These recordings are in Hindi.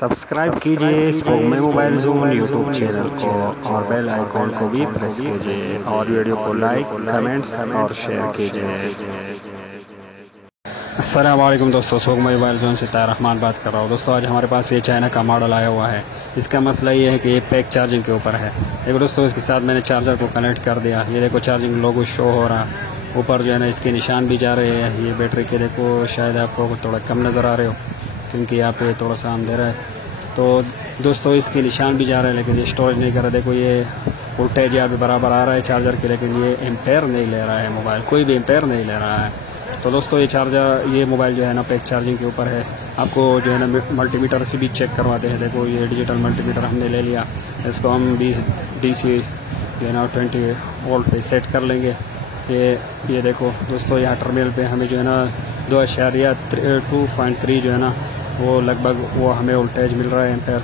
सब्सक्राइब कीजिए स्पोकमे मोबाइल जोन यूट्यूब चैनल को और बेल आइकॉन को भी प्रेस कीजिए और वीडियो को लाइक, कमेंट्स और शेयर कीजिए। अस्सलाम वालेकुम दोस्तों, स्पोकमे मोबाइल जोन से तार रहमान बात कर रहा हूँ। दोस्तों आज हमारे पास ये चाइना का मॉडल आया हुआ है। इसका मसला ये है कि ये पैक चार्जिंग के ऊपर है। देखो दोस्तों, इसके साथ मैंने चार्जर को कनेक्ट कर दिया। ये देखो चार्जिंग लोगो शो हो रहा, ऊपर जो है ना इसके निशान भी जा रहे हैं। ये बैटरी के देखो शायद आपको थोड़ा कम नज़र आ रहे हो क्योंकि यहाँ पे थोड़ा सा अंधेरा है। तो दोस्तों इसके निशान भी जा रहे हैं लेकिन ये स्टोरेज नहीं कर रहा। देखो ये वोल्टेज यहाँ पे बराबर आ रहा है चार्जर के, लेकिन ये एम्पेयर नहीं ले रहा है मोबाइल, कोई भी एम्पेयर नहीं ले रहा है। तो दोस्तों ये मोबाइल जो है ना पैक चार्जिंग के ऊपर है। आपको जो है ना मल्टीमीटर से भी चेक करवाते हैं। देखो ये डिजिटल मल्टीमीटर हमने ले लिया, इसको हम DC जो है ना 20 वोल्ट पे सेट कर लेंगे। ये देखो दोस्तों, यहाँ टर्मिनल पे हमें जो है ना 2.3 जो है ना वो लगभग वो हमें वोल्टेज मिल रहा है एम्पेयर।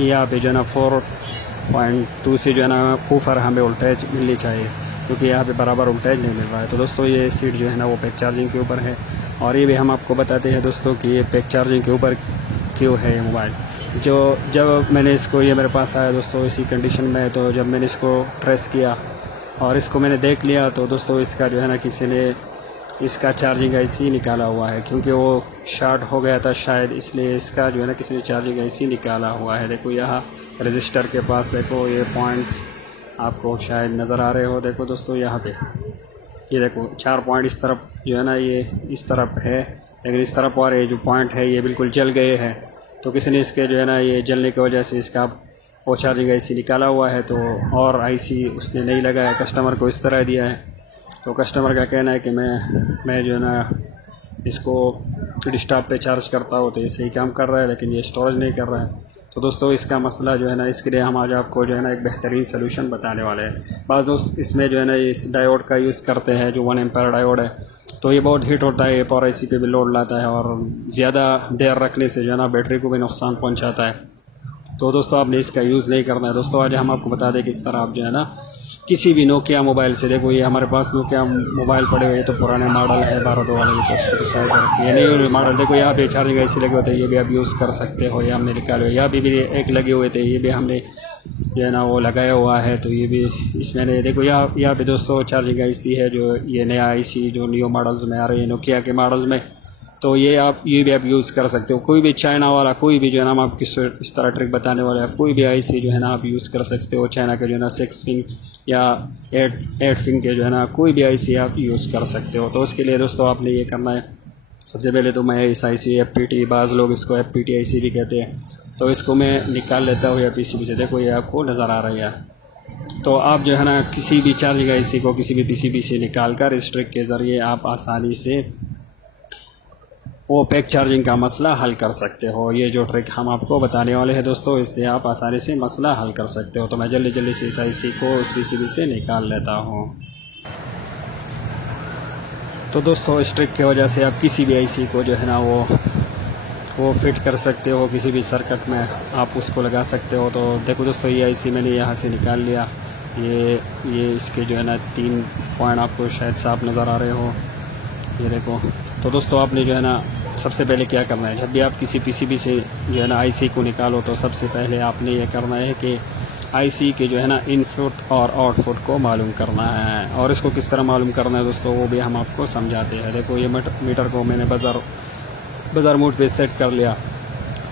यहाँ पे जो है ना 4.2 से जो है ना ऊपर हमें वोल्टेज मिलनी चाहिए क्योंकि यहाँ पे बराबर वोल्टेज नहीं मिल रहा है। तो दोस्तों ये सीट जो है ना वो पैक चार्जिंग के ऊपर है और ये भी हम आपको बताते हैं दोस्तों कि ये पैक चार्जिंग के ऊपर क्यों है ये मोबाइल। जब मैंने इसको, ये मेरे पास आया दोस्तों इसी कंडीशन में, तो जब मैंने इसको ट्रेस किया और इसको मैंने देख लिया तो दोस्तों इसका जो है ना किसी ने इसका चार्जिंग IC निकाला हुआ है क्योंकि वो शॉर्ट हो गया था शायद, इसलिए इसका जो है ना किसी ने चार्जिंग IC निकाला हुआ है। देखो यहाँ रजिस्टर के पास देखो ये पॉइंट आपको शायद नज़र आ रहे हो। देखो दोस्तों यहाँ पे ये देखो 4 पॉइंट इस तरफ जो है ना ये इस तरफ है, लेकिन इस तरफ और ये जो पॉइंट है ये बिल्कुल जल गए हैं। तो किसी ने इसके जो है ना ये जलने की वजह से इसका वो चार्जिंग IC निकाला हुआ है। तो और IC उसने नहीं लगाया, कस्टमर को इस तरह दिया है। तो कस्टमर का कहना है कि मैं जो है ना इसको डेस्कटॉप पे चार्ज करता हूँ तो ये सही काम कर रहा है, लेकिन ये स्टोरेज नहीं कर रहा है। तो दोस्तों इसका मसला जो है ना, इसके लिए हम आज आपको जो है ना एक बेहतरीन सलूशन बताने वाले हैं। बात दोस्त इसमें जो है ना इस डायोड का यूज़ करते हैं जो 1 एम्पेयर डायोड है। तो ये बहुत हीट होता है, ये पावर IC पे भी लोड लाता है और ज़्यादा देर रखने से जो है ना बैटरी को भी नुकसान पहुँचाता है। तो दोस्तों आपने इसका यूज़ नहीं करना है। दोस्तों आज हम आपको बता दें कि इस तरह आप जो है ना किसी भी नोकिया मोबाइल से, देखो ये हमारे पास नोकिया मोबाइल पड़े हुए हैं, तो पुराने मॉडल है 12 वाले, तो उसको तो साइड कर, ये नहीं मॉडल देखो यहाँ पे चार्जिंग IC लगे होते हैं, ये भी आप यूज़ कर सकते हो। ये हमने निकाले हुए, यहाँ भी एक लगे हुए थे, ये भी हमने जो है ना वो लगाया हुआ है। तो ये भी इसमें देखो यहाँ पे दोस्तों चार्जिंग IC है जो ये नया IC जो न्यू मॉडल्स में आ रही है नोकिया के मॉडल्स में। तो ये भी आप यूज़ कर सकते हो। कोई भी चाइना वाला, कोई भी जो है ना हम आपको इस तरह ट्रिक बताने वाले हैं, कोई भी IC जो है ना आप यूज़ कर सकते हो। चाइना के जो है ना 6 पिन या 8 पिन के जो है ना कोई भी IC आप यूज़ कर सकते हो। तो उसके लिए दोस्तों आपने ये करना है, सबसे पहले तो मैं इस IC FPT, बाज़ लोग इसको FPT IC भी कहते हैं, तो इसको मैं निकाल लेता हूँ या PCB से। देखो ये आपको नज़र आ रही है। तो आप जो है ना किसी भी चार्जिंग IC को किसी भी PCB से निकाल कर इस ट्रिक के ज़रिए आप आसानी से वो पैक चार्जिंग का मसला हल कर सकते हो। ये जो ट्रिक हम आपको बताने वाले हैं दोस्तों, इससे आप आसानी से मसला हल कर सकते हो। तो मैं जल्दी से इस IC को उस PCB से निकाल लेता हूँ। तो दोस्तों इस ट्रिक की वजह से आप किसी भी IC को जो है ना वो फिट कर सकते हो, किसी भी सर्किट में आप उसको लगा सकते हो। तो देखो दोस्तों ये IC मैंने यहाँ से निकाल लिया। ये इसके जो है ना 3 पॉइंट आपको शायद साफ नज़र आ रहे हो, ये देखो। तो दोस्तों आपने जो है ना सबसे पहले क्या करना है, जब भी आप किसी PCB से जो है ना IC को निकालो तो सबसे पहले आपने ये करना है कि IC के जो है ना इनपुट और आउटपुट को मालूम करना है। और इसको किस तरह मालूम करना है दोस्तों वो भी हम आपको समझाते हैं। देखो ये मीटर को मैंने बज़र मोड पे सेट कर लिया।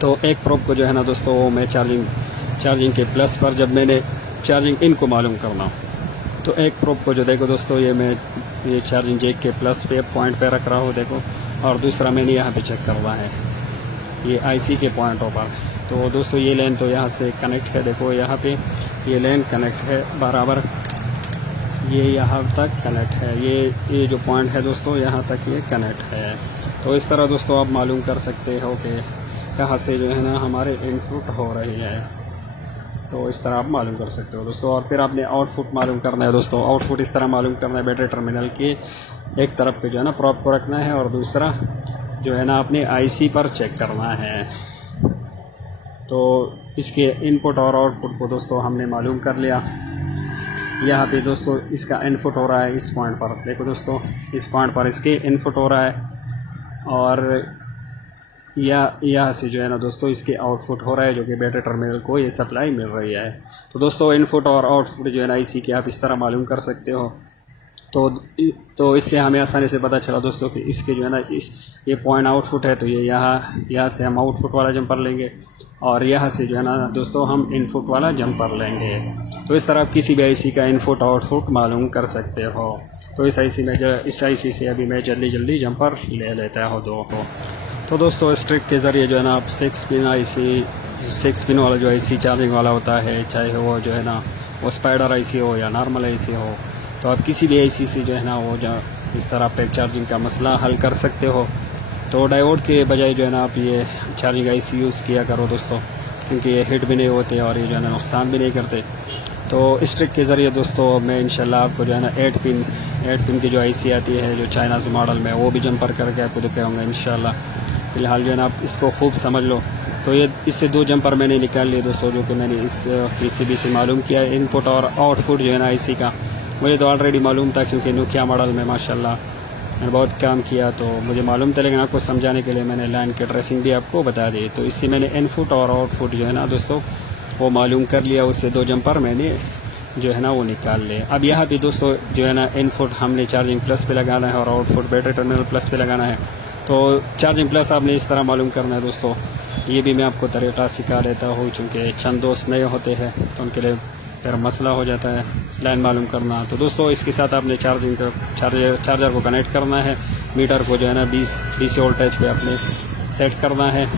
तो एक प्रोब को जो है ना दोस्तों वो मैं चार्जिंग के प्लस पर, जब मैंने चार्जिंग इन को मालूम करना, तो एक प्रोब को जो देखो दोस्तों ये चार्जिंग जैक के प्लस पे पॉइंट पे रख रहा हूँ देखो, और दूसरा मैंने यहाँ पे चेक करना है ये IC के पॉइंटों पर। तो दोस्तों ये लाइन तो यहाँ से कनेक्ट है, देखो यहाँ पे ये लाइन कनेक्ट है बराबर, ये यहाँ तक कनेक्ट है, ये जो पॉइंट है दोस्तों यहाँ तक ये कनेक्ट है। तो इस तरह दोस्तों आप मालूम कर सकते हो कि कहाँ से जो है ना हमारे इनपुट हो रही है। तो इस तरह आप मालूम कर सकते हो दोस्तों। और फिर आपने आउटपुट मालूम करना है दोस्तों। आउटपुट इस तरह मालूम करना है, बैटरी टर्मिनल के एक तरफ पे जो है ना प्रोब को रखना है और दूसरा जो है ना अपने IC पर चेक करना है। तो इसके इनपुट और आउटपुट को दोस्तों हमने मालूम कर लिया। यहाँ पे दोस्तों इसका इनपुट हो रहा है इस पॉइंट पर, देखो दोस्तों इस पॉइंट पर इसके इनपुट हो रहा है और यहाँ से जो है ना दोस्तों इसके आउटपुट हो रहा है, जो कि बैटरी टर्मिनल को ये सप्लाई मिल रही है। तो दोस्तों इनपुट और आउटपुट जो है ना इसी के आप इस तरह मालूम कर सकते हो। तो इससे हमें आसानी से पता चला दोस्तों कि इसके जो है ना ये पॉइंट आउटपुट है, तो ये यहाँ से हम आउटपुट वाला जंपर लेंगे और यहाँ से जो है ना दोस्तों हम इनपुट वाला जंपर लेंगे। तो इस तरह आप किसी भी आईसी का इनपुट आउटपुट मालूम कर सकते हो। तो इस आईसी से अभी मैं जल्दी जंपर ले लेता हूँ दो को। तो दोस्तों इस ट्रिक के ज़रिए जो है ना आप 6 पिन वाला जो आईसी चार्जिंग वाला होता है, चाहे वो जो है ना वो स्पाइडर आईसी हो या नॉर्मल आईसी हो, तो आप किसी भी आईसी से जो है ना वो जो इस तरह पे चार्जिंग का मसला हल कर सकते हो। तो डायोड के बजाय जो है ना आप ये चार्जिंग आईसी यूज़ किया करो दोस्तों, क्योंकि ये हिट भी नहीं होते और ये जो है ना नुकसान भी नहीं करते। तो इस ट्रिक के ज़रिए दोस्तों मैं इंशाल्लाह आपको जो है ना 8 पिन की जो आईसी आती है जो चाइनाज़ मॉडल में, वो भी जंपर करके आपको दिखाऊंगा इंशाल्लाह। फ़िलहाल जो है ना आप इसको खूब समझ लो। तो ये इससे 2 जंपर मैंने निकाल लिए दोस्तों, जो कि मैंने इस पीसीबी से मालूम किया। इनपुट और आउटपुट जो है ना आईसी का मुझे तो ऑलरेडी मालूम था, क्योंकि नोकिया मॉडल में माशाल्लाह मैंने बहुत काम किया, तो मुझे मालूम था। लेकिन आपको समझाने के लिए मैंने लाइन की ट्रेसिंग भी आपको बता दी। तो इससे मैंने इनपुट और आउटपुट जो है ना दोस्तों वो मालूम कर लिया। उससे 2 जंपर मैंने जो है ना वो निकाल ले। अब यहाँ भी दोस्तों जो है ना इनपुट हमने चार्जिंग प्लस पे लगाना है और आउटपुट बैटरी टर्मिनल प्लस पे लगाना है। तो चार्जिंग प्लस आपने इस तरह मालूम करना है दोस्तों। ये भी मैं आपको तरीक़ा सिखा देता हूँ, चूँकि चंद दोस्त नए होते हैं तो उनके लिए फिर मसला हो जाता है लाइन मालूम करना। तो दोस्तों इसके साथ आपने चार्जर को कनेक्ट करना है। मीटर को जो है ना 20 DC वोल्टेज पे आपने सेट करना है,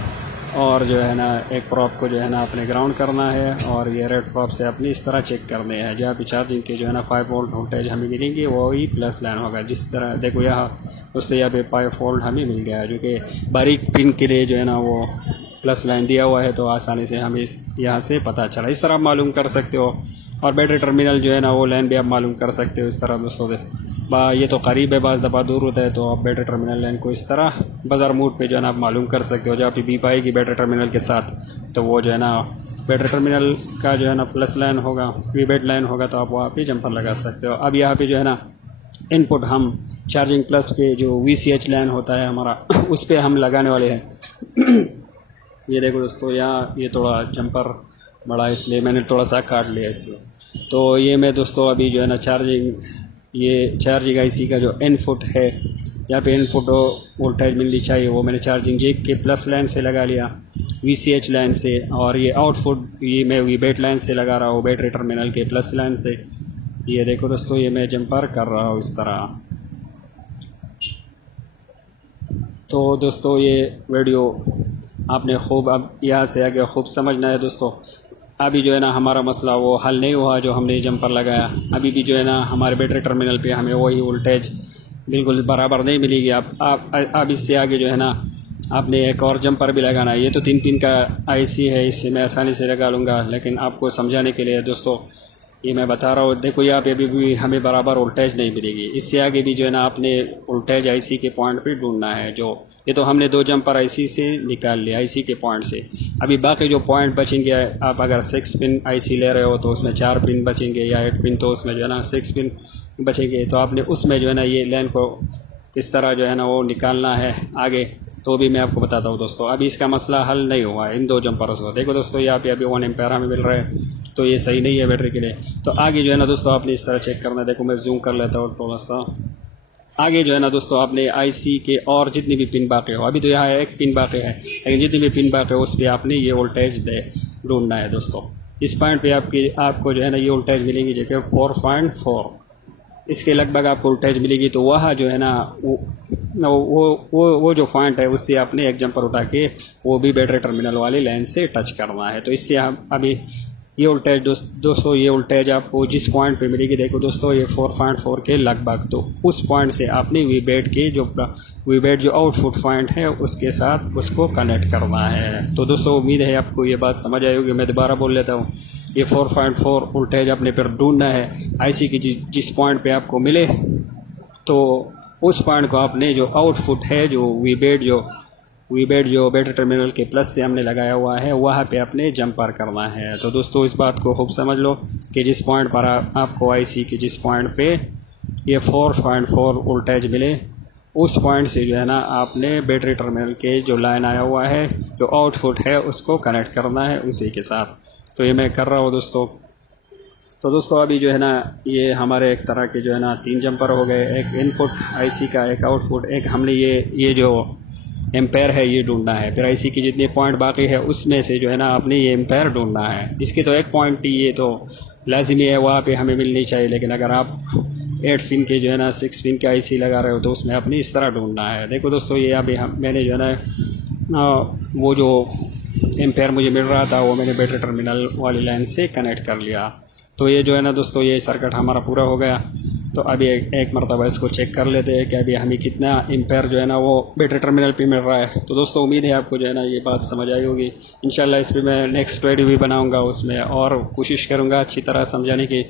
और जो है ना एक प्रॉप को जो है ना आपने ग्राउंड करना है, और ये रेड प्रॉप से अपनी इस तरह चेक करने हैं। जहाँ भी चार्जिंग के जो है ना 5 वोल्ट वोल्टेज हमें मिलेंगे वो ही प्लस लाइन होगा। जिस तरह देखो यहाँ दोस्तों यहाँ पे 5 वोल्ट हमें मिल गया है, जो कि बारीक पिन के लिए जो है ना वो प्लस लाइन दिया हुआ है, तो आसानी से हमें यहाँ से पता चला। इस तरह आप मालूम कर सकते हो। और बैटरी टर्मिनल जो है ना वो लाइन भी आप मालूम कर सकते हो इस तरह दोस्तों। ये तो करीब है, बाज़ दफ़ा दूर होता है, तो आप बैटरी टर्मिनल लाइन को इस तरह बाजार मोड पे जो है ना आप मालूम कर सकते हो। जब आप बीप आएगी बैटरी टर्मिनल के साथ, तो वो जो है ना बैटरी टर्मिनल का जो है ना प्लस लाइन होगा, वीबेट लाइन होगा, तो आप वहाँ पे जंपर लगा सकते हो। अब यहाँ पे जो है ना इनपुट हम चार्जिंग प्लस पे जो VCH लाइन होता है हमारा उस पर हम लगाने वाले हैं। ये देखो दोस्तों यहाँ ये थोड़ा जंपर बड़ा, इसलिए मैंने थोड़ा सा काट लिया इससे। तो ये मैं दोस्तों अभी जो है ना चार्जिंग आईसी का जो इनपुट है, यहाँ पे इनपुट वोल्टेज मिलनी चाहिए, वो मैंने चार्जिंग जैक के प्लस लाइन से लगा लिया VCH लाइन से। और ये आउटपुट ये मैं वीबेट लाइन से लगा रहा हूँ बैटरी टर्मिनल के प्लस लाइन से। ये देखो दोस्तों ये मैं जंपर कर रहा हूँ इस तरह। तो दोस्तों ये वीडियो आपने खूब अब यहाँ से आगे खूब समझना है दोस्तों। अभी जो है ना हमारा मसला वो हल नहीं हुआ जो हमने जंपर लगाया। अभी भी जो है ना हमारे बैटरी टर्मिनल पे हमें वही वोल्टेज बिल्कुल बराबर नहीं मिलेगी। अब इससे आगे जो है ना आपने एक और जंपर भी लगाना है। ये तो 3 पिन का आईसी है, इससे मैं आसानी से लगा लूँगा, लेकिन आपको समझाने के लिए दोस्तों ये मैं बता रहा हूँ। देखो यहाँ पे अभी भी हमें बराबर वोल्टेज नहीं मिलेगी। इससे आगे भी जो है ना आपने वोल्टेज आईसी के पॉइंट पे ढूंढना है। जो ये तो हमने 2 जंपर आईसी से निकाल लिया, आईसी के पॉइंट से। अभी बाकी जो पॉइंट बचेंगे, आप अगर 6 पिन आईसी ले रहे हो तो उसमें 4 पिन बचेंगे, या 8 पिन तो उसमें जो है ना 6 पिन बचेंगे। तो आपने उसमें जो है ना ये लाइन को किस तरह जो है ना वो निकालना है आगे, तो भी मैं आपको बताता हूँ दोस्तों। अभी इसका मसला हल नहीं हुआ है इन 2 जंपरों से। देखो दोस्तों यहाँ पे अभी 1 एम्पेयर हमें मिल रहा है, तो ये सही नहीं है बैटरी के लिए। तो आगे जो है ना दोस्तों आपने इस तरह चेक करना है। देखो मैं जूम कर लेता हूँ थोड़ा सा। आगे जो है ना दोस्तों आपने आईसी के और जितनी भी पिन बाकी हो, अभी तो यहाँ 1 पिन बाकी है, लेकिन जितनी भी पिन बाकी हो उस पर आपने ये वोल्टेज ढूंढना है दोस्तों। इस पॉइंट पे आपको जो है ना ये वोल्टेज मिलेंगी, जो कि 4.4 इसके लगभग आपको वोल्टेज मिलेगी। तो वह जो है ना वो जो पॉइंट है उससे आपने एक जंपर उठा के वो भी बैटरी टर्मिनल वाली लाइन से टच करना है। तो इससे हम अभी ये वोल्टेज दोस्तों ये वोल्टेज आपको जिस पॉइंट पे मिलेगी, देखो दोस्तों ये 4.4 के लगभग, तो उस पॉइंट से आपने वीबेट जो आउटपुट पॉइंट है उसके साथ उसको कनेक्ट करना है। तो दोस्तों उम्मीद है आपको ये बात समझ आई होगी। मैं दोबारा बोल लेता हूँ, ये 4.4 वोल्टेज आपने फिर ढूंढना है आईसी की जिस पॉइंट पे आपको मिले, तो उस पॉइंट को आपने जो आउटपुट है जो वीबेट जो बैटरी टर्मिनल के प्लस से हमने लगाया हुआ है वहाँ पे आपने जंपर करना है। तो दोस्तों इस बात को खूब समझ लो कि जिस पॉइंट पर आपको आईसी के जिस पॉइंट पे ये 4.4 वोल्टेज मिले उस पॉइंट से जो है ना आपने बैटरी टर्मिनल के जो लाइन आया हुआ है, जो आउटपुट है, उसको कनेक्ट करना है उसी के साथ। तो ये मैं कर रहा हूँ दोस्तों। तो दोस्तों अभी जो है ना ये हमारे एक तरह के जो है ना 3 जंपर हो गए, एक इनपुट आईसी का, एक आउटपुट, एक हमने ये जो एम्पेयर है ये ढूंढना है। फिर आईसी की जितने पॉइंट बाकी है उसमें से जो है ना आपने ये एम्पेयर ढूंढना है। इसकी तो एक पॉइंट ये तो लाजिमी है, वहाँ पे हमें मिलनी चाहिए। लेकिन अगर आप 8 पिन के जो है ना 6 पिन के आईसी लगा रहे हो तो उसमें अपनी इस तरह ढूंढना है। देखो दोस्तों ये अभी मैंने जो है ना वो जो एम्पेयर मुझे मिल रहा था वो मैंने बैटरी टर्मिनल वाली लाइन से कनेक्ट कर लिया। तो ये जो है ना दोस्तों ये सर्किट हमारा पूरा हो गया। तो अभी एक मरतबा इसको चेक कर लेते हैं कि अभी हमें कितना एम्पेयर जो है ना वो बैटरी टर्मिनल पे मिल रहा है। तो दोस्तों उम्मीद है आपको जो है ना ये बात समझ आई होगी। इंशाल्लाह इस पर मैं नेक्स्ट वीडियो भी बनाऊंगा, उसमें और कोशिश करूंगा अच्छी तरह समझाने की,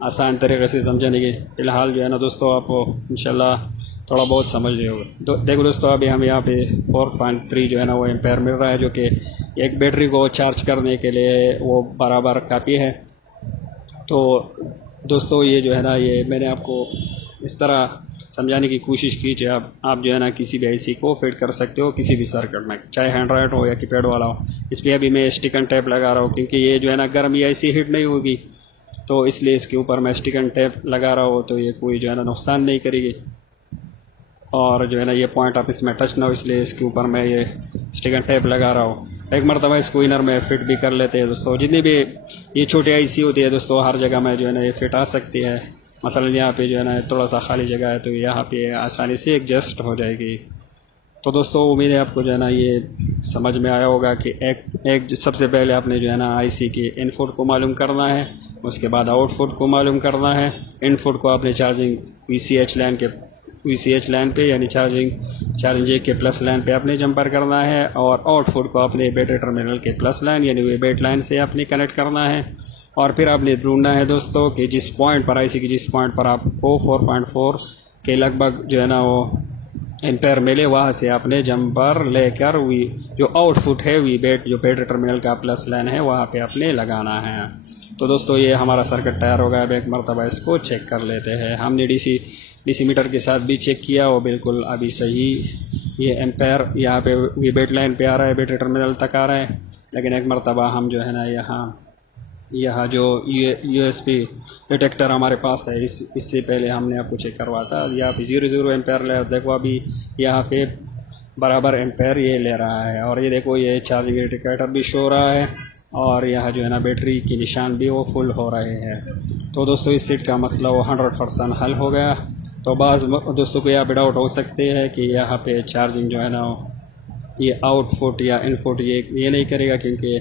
आसान तरीके से समझाने की। फ़िलहाल जो है ना दोस्तों आपको इंशाल्लाह थोड़ा बहुत समझ रहे होगा। देखो दोस्तों अभी हम यहाँ पे 4.3 जो है ना वो एम्पेयर मिल रहा है, जो कि एक बैटरी को चार्ज करने के लिए वो बराबर काफ़ी है। तो दोस्तों ये जो है ना ये मैंने आपको इस तरह समझाने की कोशिश की कि आप जो है ना किसी भी आईसी को फिट कर सकते हो किसी भी सर्किट में, चाहे एंड्रॉयड हो या कीपैड वाला हो। इस पर अभी मैं स्टिकन टेप लगा रहा हूँ क्योंकि ये जो है ना गर्म ये आईसी हीट नहीं होगी, तो इसलिए इसके ऊपर मैं स्टिकन टेप लगा रहा हूँ। तो ये कोई जो है ना नुकसान नहीं करेगी और जो है ना ये पॉइंट आप इसमें टच ना हो, इसलिए इसके ऊपर मैं ये स्टिकन टेप लगा रहा हूँ। एक मरतबा इसको इनर में फिट भी कर लेते हैं दोस्तों। जितनी भी ये छोटी आईसी होती है दोस्तों हर जगह में जो है ना ये फिट आ सकती है। मसलन यहाँ पे जो है ना थोड़ा सा खाली जगह है तो यहाँ पे आसानी से एडजस्ट हो जाएगी। तो दोस्तों उम्मीद है आपको जो है ना ये समझ में आया होगा कि एक सबसे पहले आपने जो है ना आईसी के इनपुट को मालूम करना है, उसके बाद आउटपुट को मालूम करना है। इनपुट को आपने चार्जिंग VCH लाइन पे यानी चार्जिंग जेक के प्लस लाइन पे आपने जंपर करना है, और आउटपुट को आपने बैटरी टर्मिनल के प्लस लाइन यानी वे बेट लाइन से आपने कनेक्ट करना है। और फिर आपने ढूंढना है दोस्तों कि जिस पॉइंट पर आईसी की जिस पॉइंट पर आपको 4.4 के लगभग जो है ना वो एम्पेयर मिले, वहाँ से आपने जंपर लेकर जो आउटपुट है बेट जो बैटरी टर्मिनल का प्लस लाइन है वहाँ पे आपने लगाना है। तो दोस्तों ये हमारा सर्किट तैयार हो गया। अब एक मरतबा इसको चेक कर लेते हैं। हमने डीसी मीटर के साथ भी चेक किया, वो बिल्कुल अभी सही ये एम्पेयर यहाँ पे बेट लाइन पे आ रहा है, बैटरी टर्मिनल तक आ रहा है। लेकिन एक मरतबा हम जो है ना यहाँ जो USB डिटेक्टर हमारे पास है इससे पहले हमने आपको चेक करवाया था। यहाँ पे 0 एम्पेयर ले, देखो अभी यहाँ पे बराबर एम्पेयर ये ले रहा है। और ये देखो ये चार्जिंग इंडिकेटर भी शो रहा है और यहाँ जो है ना बैटरी की निशान भी वो फुल हो रहे हैं। तो दोस्तों इस सेट का मसला वो 100% हल हो गया। तो बाज़ दोस्तों को यहाँ पे डाउट हो सकते हैं कि यहाँ पे चार्जिंग जो है ना ये आउटपुट या इनपुट ये नहीं करेगा क्योंकि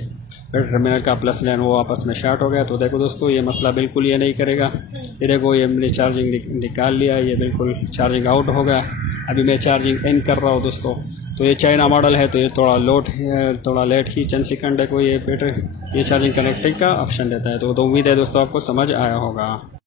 बैटरी टर्मिनल का प्लस लाइन वो आपस में शॉर्ट हो गया। तो देखो दोस्तों ये मसला बिल्कुल ये नहीं करेगा। ये देखो ये मैंने चार्जिंग निकाल लिया, ये बिल्कुल चार्जिंग आउट हो गया। अभी मैं चार्जिंग इन कर रहा हूँ दोस्तों। तो ये चाइना मॉडल है तो ये थोड़ा लेट ही चंद सेकंड है को ये चार्जिंग कनेक्टिंग का ऑप्शन देता है। तो उम्मीद है दोस्तों आपको समझ आया होगा।